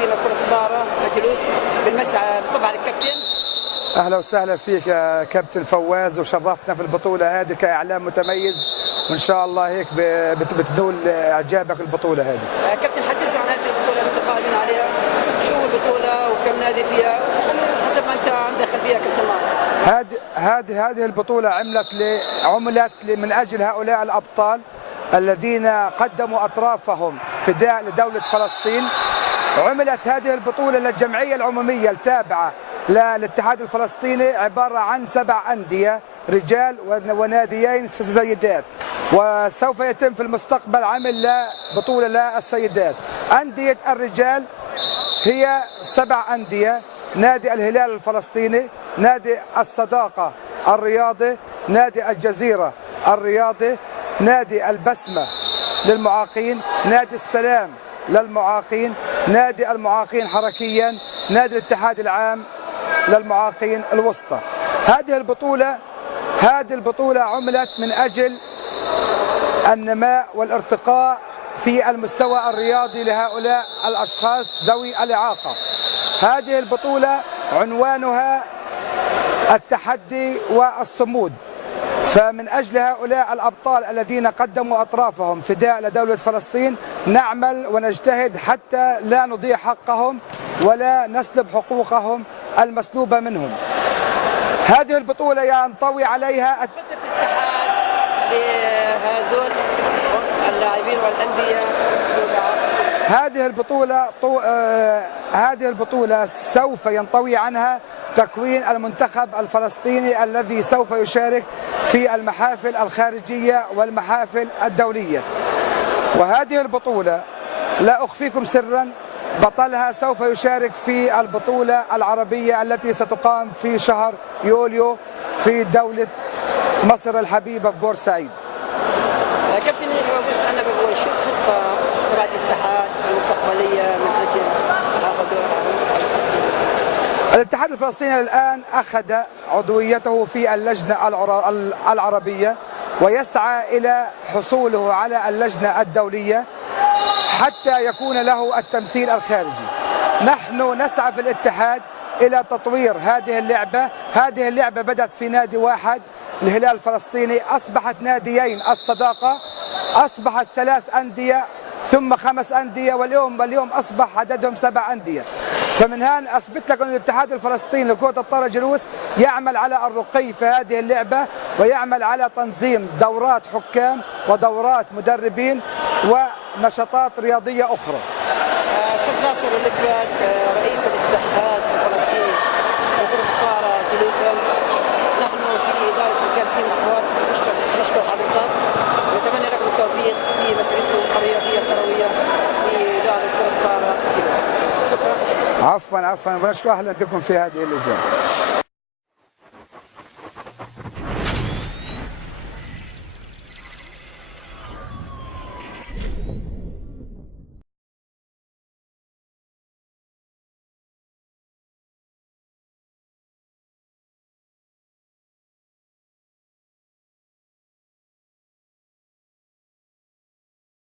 فلسطين لكرة الطائرة جلوس بالمسعى بصبح الكابتن. اهلا وسهلا فيك يا كابتن فواز، وشرفتنا في البطوله هذه كاعلام متميز، وان شاء الله هيك بتنول اعجابك البطوله هذه. كابتن حدثنا عن هذه البطوله اللي انتم قائمين عليها، شو البطوله وكم نادي فيها حسب ما انت عندك خلفيه كابتن معك. هذه البطوله عملت من اجل هؤلاء الابطال الذين قدموا اطرافهم فداء لدوله فلسطين. عملت هذه البطوله للجمعيه العموميه التابعه للاتحاد الفلسطيني، عبارة عن 7 أندية رجال وناديين سيدات، وسوف يتم في المستقبل عمل بطولة للسيدات. أندية الرجال هي 7 أندية: نادي الهلال الفلسطيني، نادي الصداقة الرياضي، نادي الجزيرة الرياضي، نادي البسمة للمعاقين، نادي السلام للمعاقين، نادي المعاقين حركيا، نادي الاتحاد العام للمعاقين الوسطى. هذه البطولة عملت من أجل النماء والارتقاء في المستوى الرياضي لهؤلاء الأشخاص ذوي الإعاقة. هذه البطولة عنوانها التحدي والصمود، فمن أجل هؤلاء الأبطال الذين قدموا أطرافهم فداء لدولة فلسطين نعمل ونجتهد حتى لا نضيع حقهم ولا نسلب حقوقهم المسلوبة منهم. هذه البطولة ينطوي عليها خطة الاتحاد لهذول اللاعبين والأندية. هذه البطولة سوف ينطوي عنها تكوين المنتخب الفلسطيني الذي سوف يشارك في المحافل الخارجية والمحافل الدولية. وهذه البطولة لا أخفيكم سرا، بطلها سوف يشارك في البطولة العربية التي ستقام في شهر يوليو في دولة مصر الحبيبة في بورسعيد. كابتن أنا بقول شو الخطة تبع الاتحاد المستقبلية من أجل الاتحاد الفلسطيني الآن أخذ عضويته في اللجنة العربية ويسعى إلى حصوله على اللجنة الدولية حتى يكون له التمثيل الخارجي. نحن نسعى في الاتحاد إلى تطوير هذه اللعبة. هذه اللعبة بدأت في نادي واحد الهلال الفلسطيني، أصبحت ناديين الصداقة، أصبحت 3 أندية ثم 5 أندية، واليوم أصبح عددهم 7 أندية. فمن هان أثبت لك أن الاتحاد الفلسطيني لكرة الطائرة جلوس يعمل على الرقي في هذه اللعبة، ويعمل على تنظيم دورات حكام ودورات مدربين ونشاطات رياضية أخرى. أستاذ ناصر الكباك رئيس الاتحاد الفلسطيني لكرة الطائرة جلوس، نحن في إدارة مكان تيم سبورت نشكر حضرتك ونتمنى لكم التوفيق في مسيرتكم الرياضية الكروية في إدارة كرة الطائرة جلوس. شكرا. عفوا ونشكر، أهلا بكم في هذه الإذاعة.